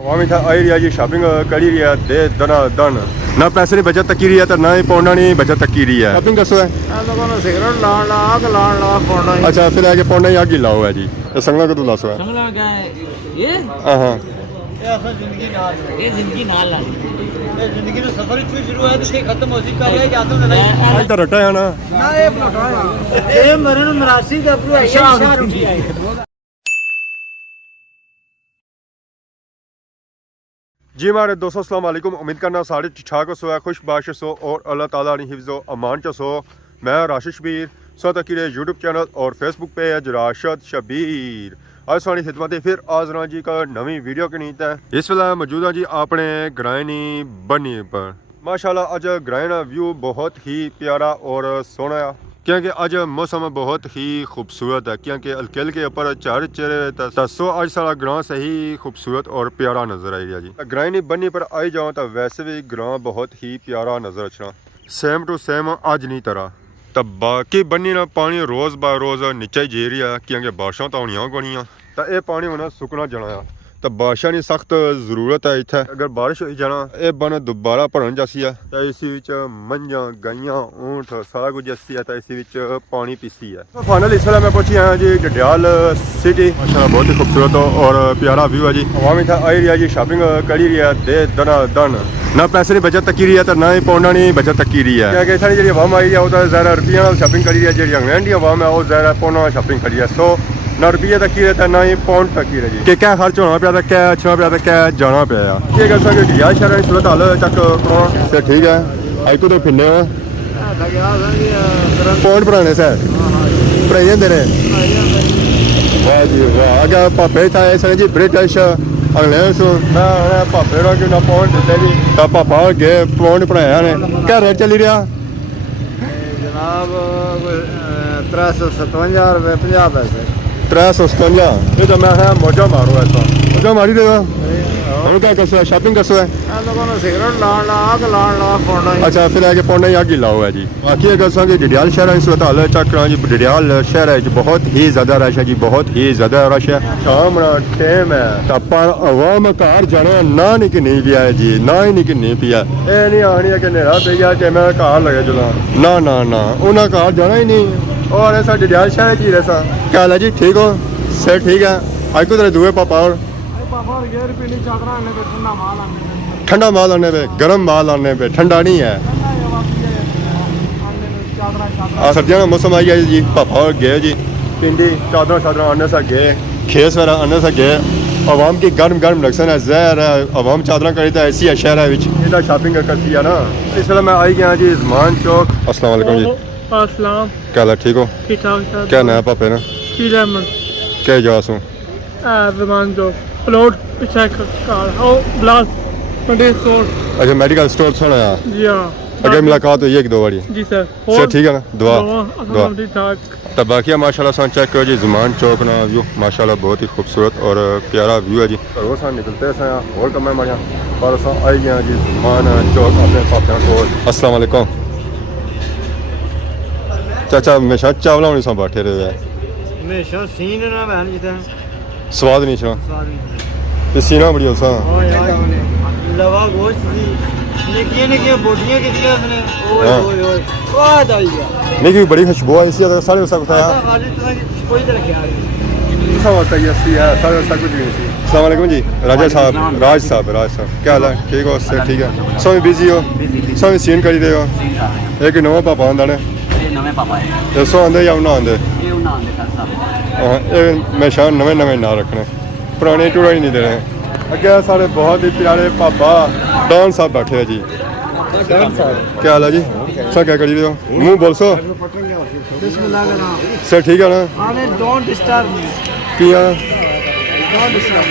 आवाम इतना आई रही है जी, शॉपिंग करी रही है दे दना दन, ना पैसे की बचत तकी रही है तो ना ही पौना नहीं बचत तकी रही है। शॉपिंग कसो है सिगरेट लाना अच्छा, फिर आगे पौना ही आगे लाओ है जी। तो संगला को तो लासो है ये हाँ जिंदगी नाल जिंदगी तो सफर शुरू है तो खत्म हो सी कर जाते आज तो रटा है ना ये पलटा ये मरे नु मरासी का पूरा शहर उठी आई। जी हमारे दोस्तों अस्सलाम वालेकुम, उम्मीद करना सारे ठीक सो है, खुश बाश सो और अल्लाह ताला ने हिफ्ज़ो अमान च सो। मैं राशिद शबीर सो तक यूट्यूब चैनल और फेसबुक पेज राशिद शबीर आज सारी खिदमत फिर आजरा जी का नवी वीडियो की नीत है। इस वेला मौजूद है जी अपने ग्राइनी बनी पर। माशाल्लाह अज ग्राइना व्यू बहुत ही प्यारा और सोहना है, क्योंकि अज मौसम बहुत ही खूबसूरत है, क्योंकि हल्के हल्के ऊपर चार चेहरे तसो अज सारा ग्रां सही खूबसूरत और प्यारा नजर आई है जी। ग्राइनी बनी पर आई जाओ तो वैसे भी ग्रां बहुत ही प्यारा नजर अच्छा, सेम टू सेम अज नहीं तरह। तो बाकी बनी ना पानी रोज़ ब रोज़ नीचे जी रही है, क्योंकि बारिशां तो होनियां गणियां, तो यह पानी होना सुकना जाना है। तो बारिशा की सख्त जरूरत है इतने, अगर बारिश हो जाना ये बन दोबारा भरन जैसी है। तो इस मंझा गाइयां ऊंट सारा कुछ जैसी है, तो इस पानी पीसी है। तो फाइनल इस वेला मैं पहुंची आया जी डडियाल सिटी। अच्छा बहुत ही खूबसूरत और प्यारा व्यू है जी। आवाम इतना आई रही है जी, शॉपिंग करी रही है दे दना दन, ना पैसे की बचत तकी रही है तो ना ही पौना नहीं बचत तकी रही है। क्योंकि सारी जी आवाम आई है वो तो ज़्यादा रुपया शॉपिंग करी है, जी इंग्लैंड की आवाम है वो ज़्यादा पौना शॉपिंग करी है। सो ना रुपये तकी रहे ना ही पाउंड तकी रहे जी, कि क्या खर्च होना पाया, क्या अच्छा पाया, क्या जाना पाया। ये गल सर डडियाल शहर सूरत हाल चक करो तो ठीक है। अज तो फिरने पाउंड भराने से भराई जाते रहे। वाह जी वाह, अगर भापे आए सर जी ब्रिटिश इंग्लैंड सो मैं भापे ना कि पाउंड दिते जी, तो भापा अगे पाउंड भराया ने। क्या रेट चली रहा जनाब 357 रुपये 50 पैसे 357। ये तो मैं मौजा मारो ऐसा मौजा मारी देगा। क्या कसो है शॉपिंग कसो है सिगरेट लाना अच्छा, फिर आगे पौना ही आगे लाओ है जी। बाकी दसा कि डडियाल शहर इस वक्त हाल चक रहा जी। डडियाल शहर बहुत ही ज्यादा रश है जी, बहुत ही ज्यादा रश है। शाम टाइम है पर आवाम घर जाने ना नहीं कि नहीं पिया है जी, ना ही नहीं कि नहीं पिया। ये नहीं आनी है कि नेरा पी गया कि मैं घर लगे चला, ना ना ना उन्हें घर जाना ही नहीं। और ऐसा डडियाल शहर की रसा क्या हाल है जी, ठीक हो सर? ठीक है। आज को तेरे दुए पापा और ठंडा माल आने पे, गर्म माल आने पे, ठंडा नहीं है। सर्दियों का मौसम आई है जी, पापा और गए जी पिंडी चादर आने से गए, खेस वगैरह आने से गए। आवाम की गर्म गर्म लक्षण है, जहर है, आवाम चादर करी तो ऐसी है शहर है शॉपिंग करती है ना। इसलिए मैं आई गया जी ज़मान चौक। अस्सलाम वालेकुम जी। अस्सलाम, क्या हाल है, ठीक हो? ठीक ठाक। क्या नया पापे ना क्या इजाज़ हूँ प्लॉट पीछे ग्लास स्टोर। अच्छा मेडिकल स्टोर सुना है जी हाँ, अगर मुलाकात हुई है कि दो बारी जी सर ठीक है ना। दुआ ठीक ठाक। तब बाकी माशाल्लाह सा चेक करो जी ज़मान चौक ना व्यू माशाल्लाह बहुत ही खूबसूरत और प्यारा व्यू है जी। घरों से निकलते हैं और कम मारिया पर आई गया जी ज़मान चौक अपने पापा को। अस्सलाम वालेकुम चाचा, हमेशा चावल होने से बैठे रहे हमेशा सीन ना बहन जिता स्वाद नहीं सुना पसीना बड़ी उसा लवा गोश्त दी निक्कियां निक्कियां बोटियां कीतियां उसने ओए ओए ओए स्वाद आई गया। नहीं बड़ी खुशबू आई सी सारे उसा बताया खाली कोई तरह क्या उसा होता है ऐसी है सारे सब कुछ नहीं सी। अस्सलाम वालेकुम जी राजा साहब, राज साहब क्या हाल है, ठीक हो सर? ठीक है। सब बिजी हो, सब सीन करी दे हो। एक नवा पापा आंदा ने नवे पापा है दसो आंदे या उन्ना आंदे ये उन्ना आंदे कर साहब। हां ये हमेशा नवे नवे ना रखने, पुराने टूड़ा ही नहीं देने। अगे सारे बहुत ही प्यारे पापा डॉन साहब बैठे हैं जी। क्या हाल है जी, सब क्या करी रहे हो? मुंह बोल सो सर, ठीक है ना? डोंट डिस्टर्ब मी किया डोंट डिस्टर्ब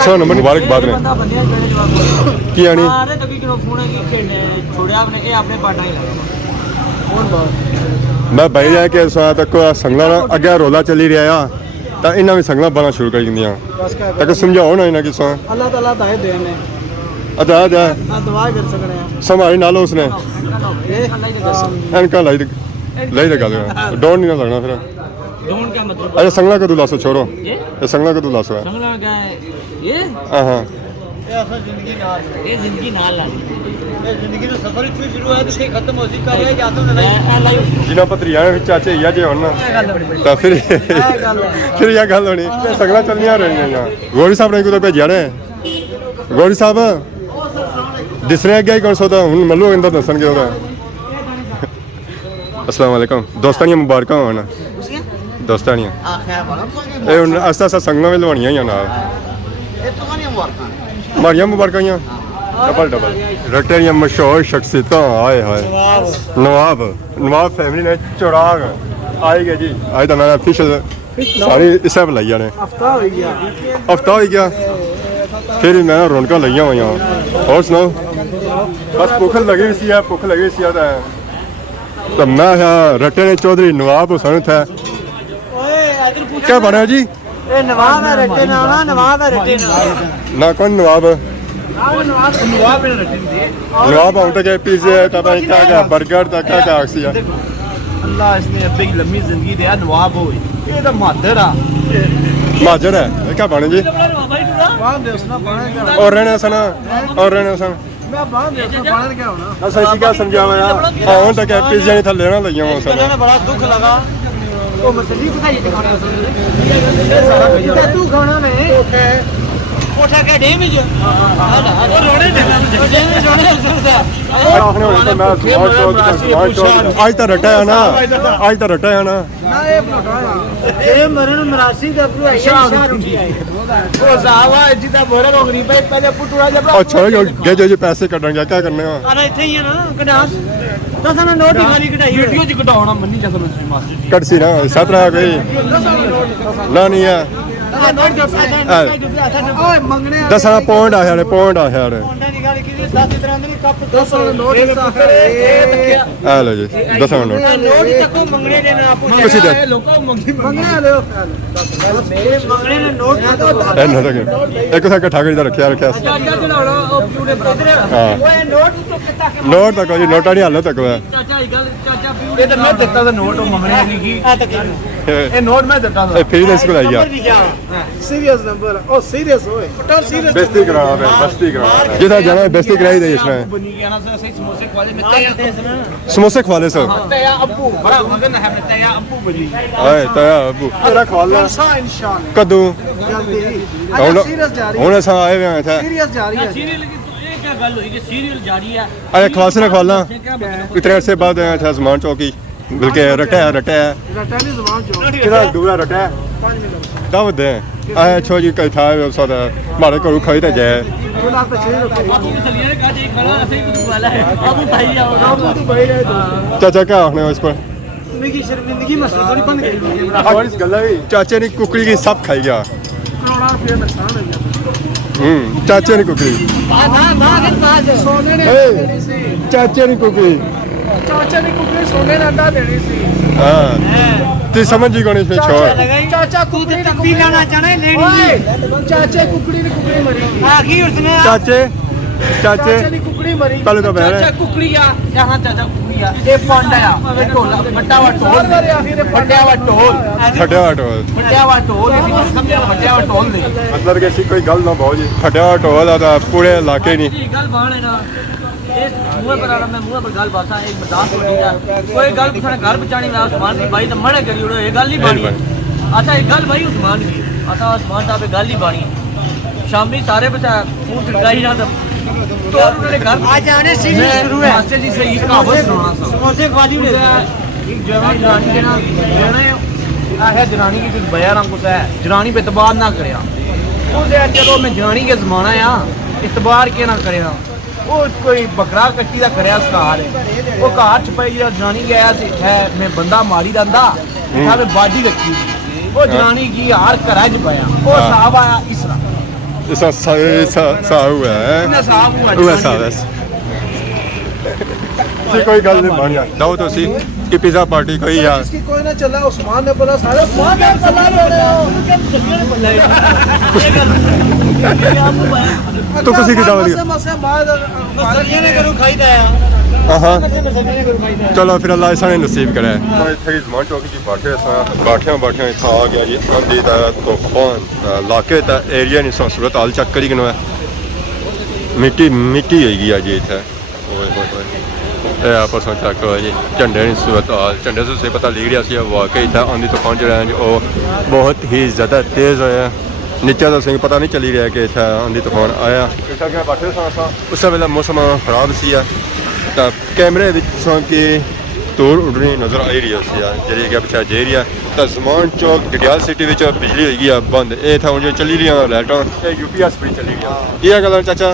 सो नंबर मुबारकबाद ने की आनी मैं भाई जाए कि तक संगला अगे रोला चली रहा तो इन्हें भी संगला बनना शुरू कर तक समझाओ ना इन्हें कि अल्लाह ताला दाए दे ने अदा दे दुआ कर सकने हैं समारी नालो उसने एनका लाई लाई गल डोन नहीं लगना फिर ढूंढ का मतलब अच्छा संगला कदू लासो छोरो ये ये संगला कदू लासो है समझना क्या है ये हाँ ये असल जिंदगी नाल ये जिंदगी नाल ला ये जिंदगी का सफर इत्थों शुरू होया ते खत्म हो सी कर रहा जातो लड़ाई जिन्हों पत्रियां चाचे या जे होना तो फिर यह गल होनी संगला चलनिया रही गौरी साहब ने कुछ भेजा ने गौरी साहब दिसने अगे कौन सो हूँ मल्लू इंदा दसन के अस्सलाम वालेकुम दोस्तानियां मुबारक होन दोस्तानियां ये हुन आस्ता आस्ता संगलां भी लवानियां ही नाल मारियां मुबारक डबल डबल रटे मशहूर शख्सियत आए हाय नवाब फैमिली ने चौराग आए गए जी आज तो मैं फिश सारी इस लाई जाने हफ्ता हो गया फिर मैं रौनक लगी हुई और सुनाओ बस भुख लगी सी तो मैं रटे ने चौधरी नवाब हुसैन था क्या बना जी नवाब है रट्टे ना कौन नवाब नवाब हम तक पिज़्ज़ा तब क्या बर्गर तक क्या आखसी अल्लाह इसने अब्बे की लंबी जिंदगी दिया नवाब हो ये तो मादर है क्या बने जी और रहने सन मैं बांध दे उसने बांध क्या होना सही क्या समझावा यार हम तक पिज़्ज़ा नहीं थल्ले ना लईया हो सन बड़ा दुख लगा वो मछली खाई दिखाने ये सारा तू खाना नहीं कोठा के डैमेज वो रोड़े देना आज तो रटा है ना ये मरण मरासी का पूरा इशारा उठी है वो सावा जिदा बोरा को गरीब है पहले पुटुरा जब अच्छा जो पैसे कटेंगे क्या करने हैं अरे इथे ही है ना कनास दस ना नोट वाली कटाई वीडियो च कटाउना मन्नी जा चलो मास्टर कटसी ना 17 गई ना नहीं है दसना पौंड आया रे लो जी दसना नोट एक कट्ठा कर रखा नोट तक जी नोटा नहीं हालो तक नोट मैं देता फिर इसको लाई सीरियस नंबर ओ सीरियस होए टोटल सीरियस बेइज्जती करा जिधर जाना बेइज्जती कराई दे इसमें समोसे खवाले में तया समोसे खवाले सर तया अब्बू बड़ा मगन है तया अब्बू बजी आए तया अब्बू तेरा खवाला इंशाल्लाह कदू सीरियस जा रही है हुन असा आए हुए थे सीरियस जा रही है सीरियल की ये क्या गल हुई कि सीरियल जारी है अरे खवासे ने खवाला इतने अरसे बाद आया था सामान चौकी बल्कि रटा है रटा नहीं जबान जो कितना दूरा रटा है 5 मिनट दावत दे आए छोजी कई था सदा मारे को खाई ते जाए बोला तो चाहिए अबू चलिए ने काटे खड़ा ऐसे ही वाला है अबू भाई आओ अबू तो भाई रहे तो चाचा क्या होने इस पर मेरी शर्मिंदगी मसला थोड़ी बंद गई और इस गल्ला भी चाचे ने कुकड़ी की सब खाई गया करोड़ा रुपया नुकसान हो गया चाचे ने कुकड़ी सोने ने चाचे ने कुकड़ी चाचा ने कुकड़ी सोने ने अंडा देनी सी हाँ ते समझ जी कौन इसमें छोड़ चाचा तू तो तंबी लाना चाहना है लेनी चाचे कुकड़ी ने कुकड़ी मरी आखिर उसने चाचे ने कुकड़ी मरी पहले तो बहन चाचा कुकड़िया यहां चाचा कुकड़िया ये पांडा है ढोला बट्टा वा ढोल बट्टा वा ढोल फटिया वा ढोल समझो बट्टा वा ढोल दे मतलब कि ऐसी कोई गल ना बहुत जी फटिया वा ढोल आता पूरे इलाके नहीं गल बाण है ना इस मुंह पर आ मैं मुंह पर गल बासा एक मजाक होती है कोई गल पुछना घर बचानी मैं उस्मान दी भाई तो मना करी उड़ो ये गल नहीं बानी अच्छा एक गल भाई उस्मान की अच्छा उस्मान साहब गल ही बानी शामी सारे बचा मुंह छिड़काई ना तो उन्होंने घर आज आने से शुरू है मास्टर जी से इसका कहावत सुनाना सा समोसे खवाली उड़े एक जवान जनानी के ना कहना है जनानी की कुछ बया रंग कुछ है जनानी पे इतबार ना करया उसे चलो मैं जनानी के जमाना आ इतबार के ना करया वो कोई बकरा कट्टी का करया उसका हाल है वो घर छपाई जो जनानी गया है मैं बंदा मारी रंदा इन्हें बाजी रखी वो जनानी की हार करा च पाया वो साहब आया इसरा ऐसा हुआ है कोई गल नहीं बन गया दाओ तो सी कि पिज़्ज़ा पार्टी कोई यार इसकी कोई ना चला उस्मान ने बोला सारे उस्मान ने पल्ला तो किसी की दावत मसे मार ने करू खाई दया हाँ चलो फिर अल्लाह सारे नसीब करे इतने जमान चौकी जी बैठे बैठिया बैठिया इतना आ गया जी आंधी का तूफान इलाके का एरिया नहीं सा सूरत हाल चेक करी गया मिट्टी मिट्टी हो गई जी इतने आपस में चेक करो जी झंडे नहीं सूरत हाल झंडे से पता लग रहा सी वाकई इतना आंधी तूफान जो है बहुत ही ज़्यादा तेज़ होया नीचे तो सिंह पता नहीं चली रहा कि इतना आंधी तूफान आया बैठे उस वेले मौसम खराब सी तो कैमरे की तूर उड़नी नज़र आई रही है जी क्या पिछा जे रही है तो जमान चौक डडियाल सिटी में बिजली होगी बंद ये था जो चली रही लाइटा UPS भी चली रही ये गल चाचा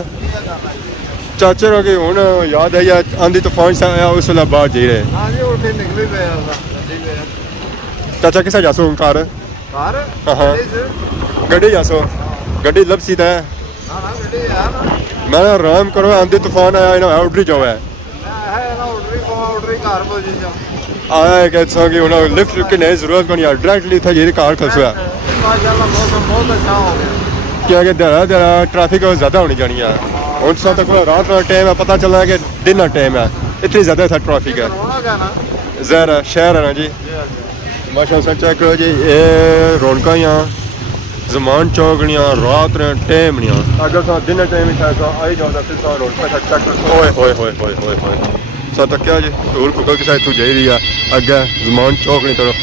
चाचे रो कि हूँ याद है या आंधी तूफान से आया उस वेले बाहर जी रहे चाचा किसा जासो कार हाँ गड्डी जासो गड्डी लपसी तो मैं आराम करो आंधी तूफान आया इन्हें उडरी जाओ है आया कि लिफ्ट की नहीं जरूरत को नहीं डायरेक्टली था जी कार खसो है क्या कि दरा दरा ट्रैफिक ज़्यादा होनी जानी है हूँ तक रात का टाइम है पता चला कि दिन का टाइम है इतनी ज़्यादा था ट्रैफिक है जहर है शहर है ना जी माशा चेक करो जी ये रौनक ही जमान चौकड़ियाँ रात ने टाइम नहीं अगर दिन टाइम आई जाओ फिर रौनक चेक तो क्या जी टूर खुकल की साइड तू जा रही है अगे जमान चौक नहीं तरफ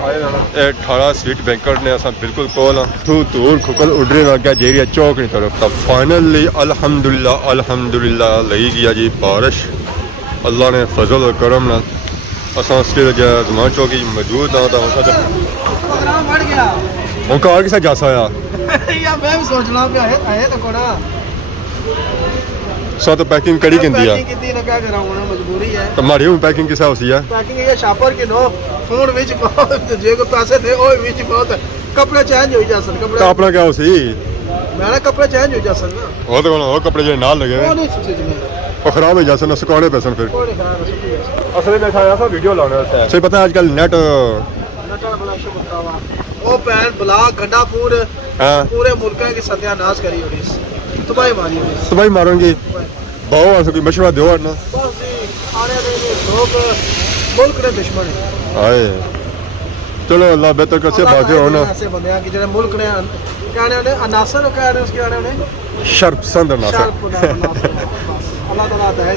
आए 18 स्वीट बैंकर ने असा बिल्कुल कोल तू टूर खुकल उड़ने अगे जा रही है चौक नहीं तरफ तो फाइनली अल्हम्दुलिल्लाह लगी गया जी बारिश अल्लाह ने फजल और करम ना असा उसके जमान चौक मौजूद ना था वो कार के साथ जा सकया मैं सोचना पे आए तो कोड़ा सो तो पैकिंग कड़ी किंदी है कितनी ना क्या कराऊंगा मजबूरी है तो हमारी पैकिंग किसा होसी है पैकिंग ये शॉपर के नो फोन विच जे को पैसे थे ओ विच बहुत कपड़े चेंज हो जा सन कपड़े तो अपना क्या होसी मेरा कपड़े चेंज हो जा सन ना वो तो वो कपड़े जो नाल लगे वो नहीं सोचे जी वो खराब हो जा सन सुखाने पैसन फिर असल में आया था वीडियो लाने वास्ते सही पता है आजकल नेट नटा बड़ा शो बतावा ओ पैन ब्लॉक गड्ढा पूरे मुल्क की सत्यानाश करी होगी तबाही मारी होगी तबाही मारूंगी बहुत आंसू की मशवरा दो ना बस जी आने लोग मुल्क के दुश्मन है आए चलो अल्लाह बेहतर कर से भागे हो ना ऐसे बंदे कि जो मुल्क ने कहने ने अनासर कहने उसके आने ने शर्पसंद अनासर अल्लाह ताला दे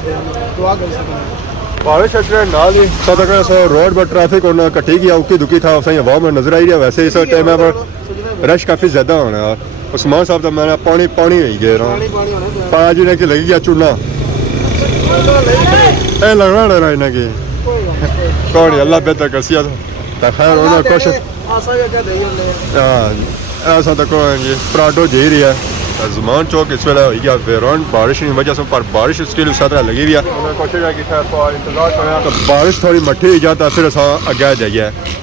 दुआ कर सकते बारिश अचरे नाल ही सदका सो रोड पर ट्रैफिक होना कटी गया उकी दुखी था सही हवा में नजर आई रहा वैसे इस टाइम पर रश काफ़ी ज़्यादा होना है उस्मान साहब तो मैंने पानी पानी हो गया ना पाया जी ने कि लगी गया चूना ए लगना रहना इन्हें की कौन अल्लाह बेहतर कर सिया तो खैर उन्हें कुछ ऐसा तो कौन जी पराठो जी रही है जमान चौक इस वेला हो गया वेरान बारिश की वजह से पर बारिश स्टिल उस तरह लगी हुई है कोशिश है कि बारिश थोड़ी मट्ठी हो जाता फिर अस अगे जाइए